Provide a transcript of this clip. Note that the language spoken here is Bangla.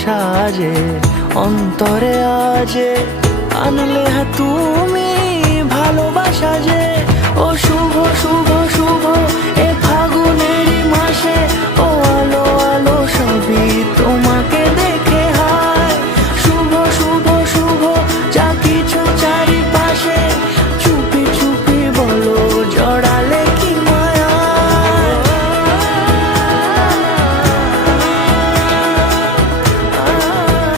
সাজে অন্তরে আজে আনলে তুমি ভালোবাসা যে ও শুভ শুভ